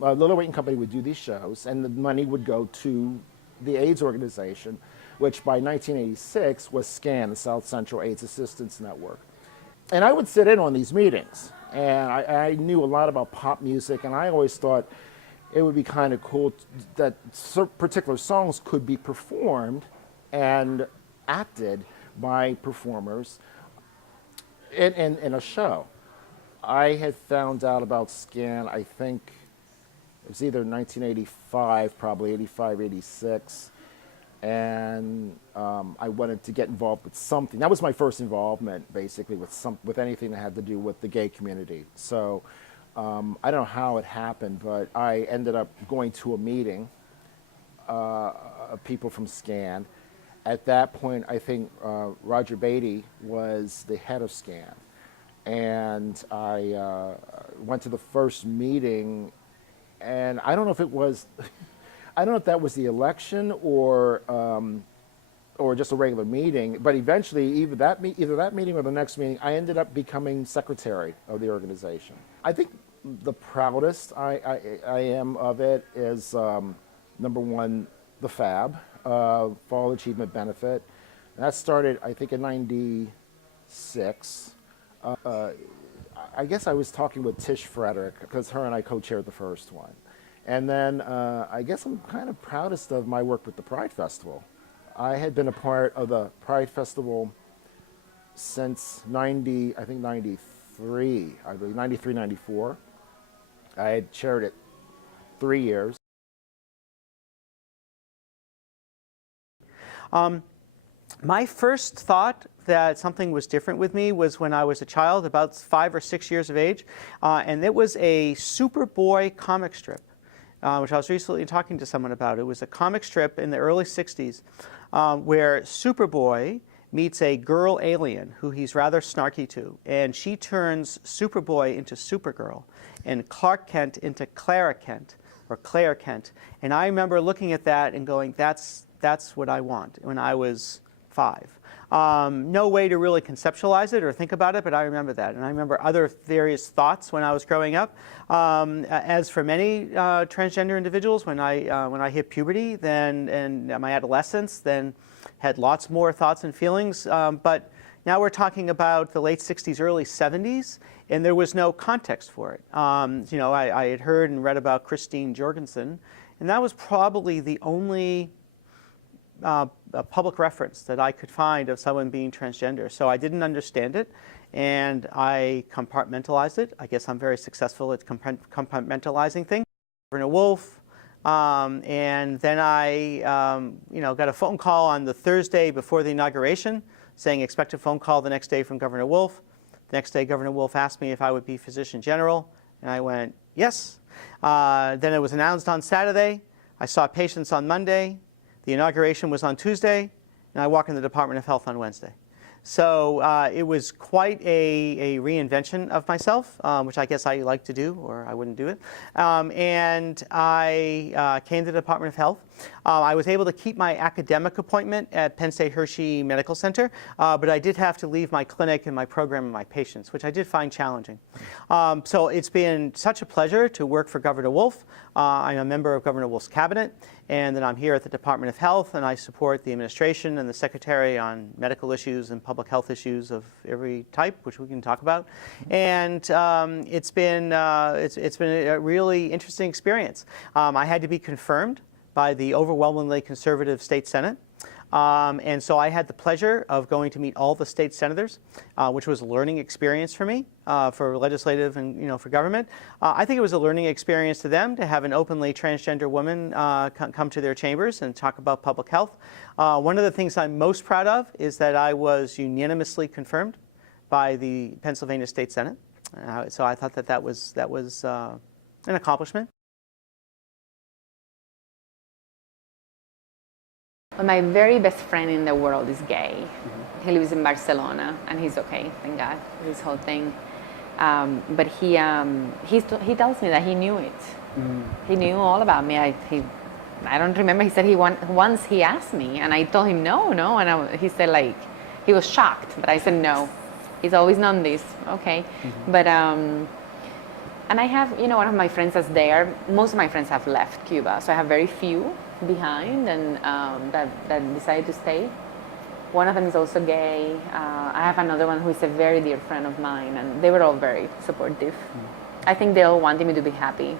Little Wayne Company would do these shows, and the money would go to the AIDS organization, which by 1986 was SCAN, the South Central AIDS Assistance Network. And I would sit in on these meetings, and I knew a lot about pop music, and I always thought it would be kind of cool that particular songs could be performed and acted by performers in a show. I had found out about SCAN, I think it was either 1985, probably 85, 86, and I wanted to get involved with something. That was my first involvement, basically, with anything that had to do with the gay community. So I don't know how it happened, but I ended up going to a meeting of people from SCAN. At that point, I think Roger Beatty was the head of SCAN. And I went to the first meeting, and I don't know if it was, I don't know if that was the election or just a regular meeting, but eventually either that meeting or the next meeting, I ended up becoming secretary of the organization. I think the proudest I am of it is, number one, the FAB, Fall Achievement Benefit. And that started, I think, in '96. I guess I was talking with Tish Frederick, because her and I co-chaired the first one. And then I guess I'm kind of proudest of my work with the Pride Festival. I had been a part of the Pride Festival since I think 93, I believe, 93, 94. I had chaired it 3 years. My first thought that something was different with me was when I was a child, about 5 or 6 years of age, and it was a Superboy comic strip, which I was recently talking to someone about. It was a comic strip in the early '60s where Superboy meets a girl alien who he's rather snarky to, and she turns Superboy into Supergirl and Clark Kent into Clara Kent, or Claire Kent. And I remember looking at that and going, that's what I want, when I was 5. No way to really conceptualize it or think about it, but I remember that. And I remember other various thoughts when I was growing up. As for many transgender individuals, when I hit puberty and my adolescence, then had lots more thoughts and feelings. But now we're talking about the late '60s, early '70s, and there was no context for it. You know, I had heard and read about Christine Jorgensen, and that was probably the only a public reference that I could find of someone being transgender. So I didn't understand it, and I compartmentalized it. I guess I'm very successful at compartmentalizing things. Governor Wolf, and then I got a phone call on the Thursday before the inauguration saying expect a phone call the next day from Governor Wolf. The next day, Governor Wolf asked me if I would be Physician General, and I went, yes. Then it was announced on Saturday. I saw patients on Monday. The inauguration was on Tuesday, and I walked in the Department of Health on Wednesday. So it was quite a reinvention of myself, which I guess I like to do, or I wouldn't do it. And I came to the Department of Health. I was able to keep my academic appointment at Penn State Hershey Medical Center, but I did have to leave my clinic and my program and my patients, which I did find challenging. So it's been such a pleasure to work for Governor Wolf. I'm a member of Governor Wolf's cabinet, and then I'm here at the Department of Health, and I support the administration and the secretary on medical issues and public health issues of every type, which we can talk about. And it's been a really interesting experience. I had to be confirmed by the overwhelmingly conservative state Senate. And so I had the pleasure of going to meet all the state senators, which was a learning experience for me, for legislative and for government. I think it was a learning experience to them to have an openly transgender woman come to their chambers and talk about public health. One of the things I'm most proud of is that I was unanimously confirmed by the Pennsylvania State Senate. So I thought that was an accomplishment. My very best friend in the world is gay. Mm-hmm. He lives in Barcelona, and he's okay, thank God, this whole thing. But he tells me that he knew it. Mm-hmm. He knew all about me. I don't remember. He said once he asked me, and I told him no, and he said he was shocked, but I said no. He's always known this, okay. Mm-hmm. But And I have, one of my friends that's there. Most of my friends have left Cuba, so I have very few behind and that decided to stay. One of them is also gay. I have another one who is a very dear friend of mine, and they were all very supportive. I think they all wanted me to be happy.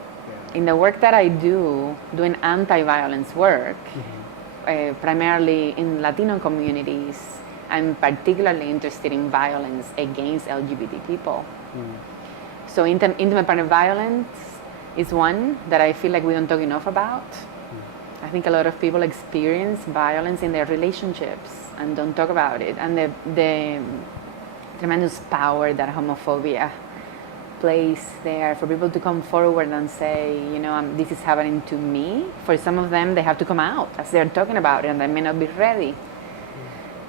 In the work that I do, doing anti-violence work, primarily in Latino communities, I'm particularly interested in violence against LGBT people. So intimate partner violence is one that I feel like we don't talk enough about. I think a lot of people experience violence in their relationships and don't talk about it. And the tremendous power that homophobia plays there for people to come forward and say, this is happening to me. For some of them, they have to come out as they're talking about it and they may not be ready.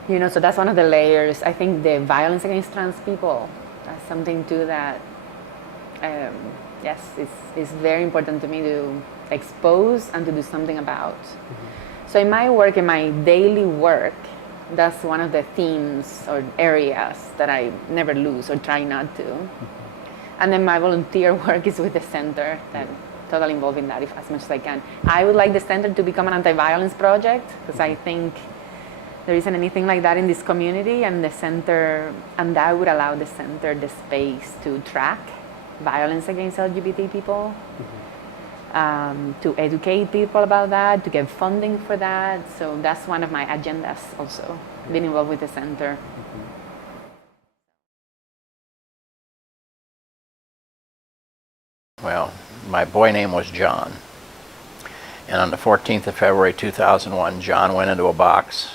So that's one of the layers. I think the violence against trans people, that's something too that, yes, it's very important to me to expose and to do something about. So in my work, in my daily work, that's one of the themes or areas that I never lose or try not to. And then my volunteer work is with the center, that totally involved in that as much as I can. I would like the center to become an anti-violence project because I think there isn't anything like that in this community, and the center, and that would allow the center the space to track violence against LGBT people, to educate people about that, to get funding for that. So that's one of my agendas also, being involved with the center. Well, my boy name was John. And on the 14th of February 2001, John went into a box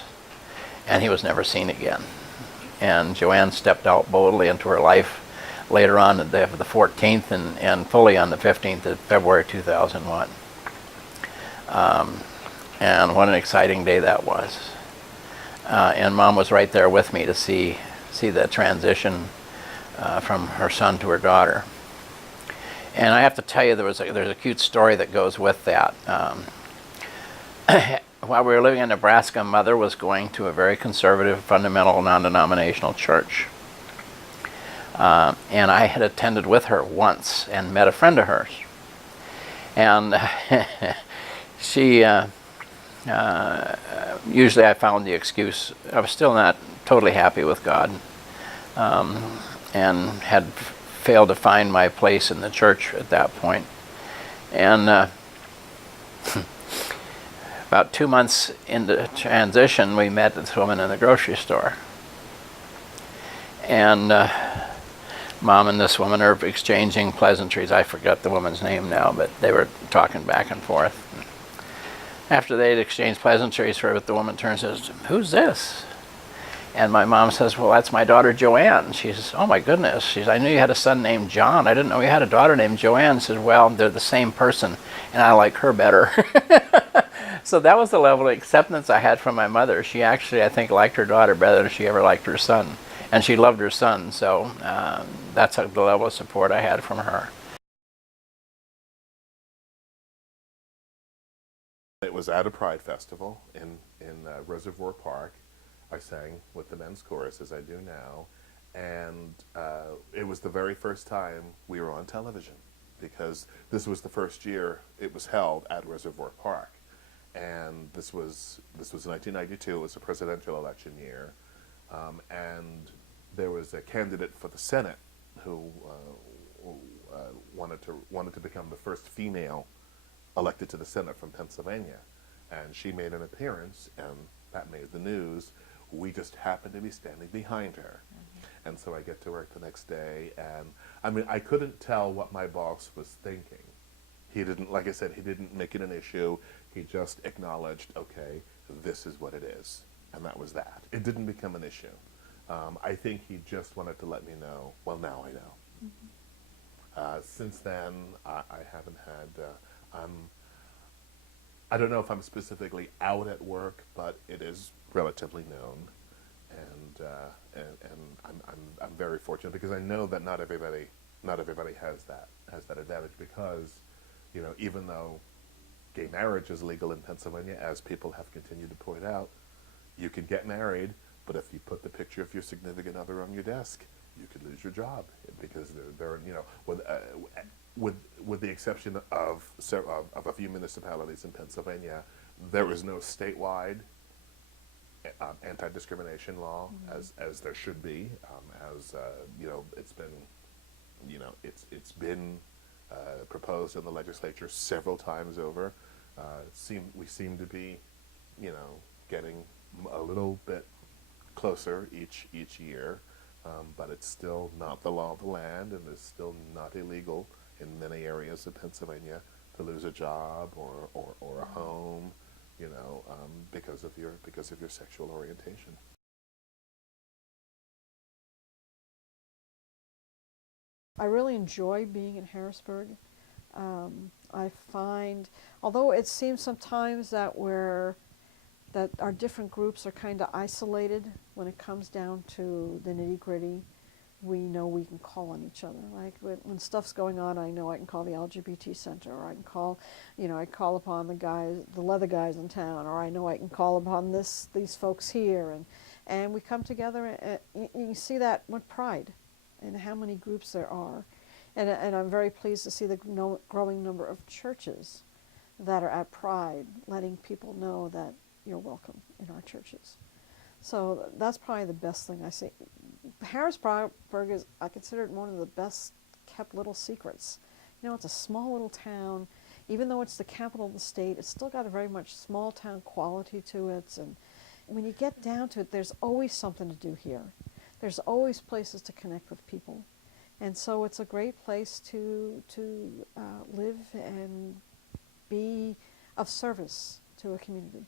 and he was never seen again. And Joanne stepped out boldly into her life later on the day of the 14th and fully on the 15th of February 2001. And what an exciting day that was. And Mom was right there with me to see the transition from her son to her daughter. And I have to tell you, there's a cute story that goes with that. While we were living in Nebraska, Mother was going to a very conservative, fundamental, non-denominational church. And I had attended with her once and met a friend of hers. And she, usually I found the excuse, I was still not totally happy with God, and had failed to find my place in the church at that point. And about 2 months into transition, we met this woman in the grocery store. And Mom and this woman are exchanging pleasantries. I forget the woman's name now, but they were talking back and forth. After they'd exchanged pleasantries for it, the woman turns and says, "Who's this?" And my mom says, "Well, that's my daughter Joanne." She says, "Oh my goodness." She says, "I knew you had a son named John. I didn't know you had a daughter named Joanne." She says, "Well, they're the same person, and I like her better." So that was the level of acceptance I had from my mother. She actually, I think, liked her daughter better than she ever liked her son. And she loved her son, so that's the level of support I had from her. It was at a Pride Festival in Reservoir Park. I sang with the men's chorus, as I do now, and it was the very first time we were on television, because this was the first year it was held at Reservoir Park. And this was 1992. It was a presidential election year, and there was a candidate for the Senate who wanted to become the first female elected to the Senate from Pennsylvania, and she made an appearance, and that made the news. We just happened to be standing behind her, and so I get to work the next day, and I mean, I couldn't tell what my boss was thinking. He didn't, like I said, he didn't make it an issue. He just acknowledged, okay, this is what it is. And that was that. It didn't become an issue. I think he just wanted to let me know, well, now I know. Since then, I haven't had, I don't know if I'm specifically out at work, but it is relatively known. And I'm very fortunate, because I know that not everybody has that advantage, because, you know, even though gay marriage is legal in Pennsylvania, as people have continued to point out, you can get married, but if you put the picture of your significant other on your desk, you could lose your job, because they're you know, with the exception of a few municipalities in Pennsylvania, there is no statewide anti-discrimination law as there should be. You know, it's been proposed in the legislature several times over. We seem to be, you know, getting a little bit closer each year, but it's still not the law of the land, and it's still not illegal in many areas of Pennsylvania to lose a job or a home, you know, because of your sexual orientation. I really enjoy being in Harrisburg. I find, although it seems sometimes that our different groups are kind of isolated when it comes down to the nitty-gritty, we know we can call on each other. Like when stuff's going on, I know I can call the LGBT center, or I can call, you know, I call upon the leather guys in town, or I know I can call upon these folks here, and we come together, and you see that with pride and how many groups there are. And I'm very pleased to see the growing number of churches that are at Pride, letting people know that you're welcome in our churches. So that's probably the best thing I see. Harrisburg is, I consider it one of the best kept little secrets. You know, it's a small little town. Even though it's the capital of the state, it's still got a very much small town quality to it. And when you get down to it, there's always something to do here. There's always places to connect with people. And so it's a great place to live and be of service to a community.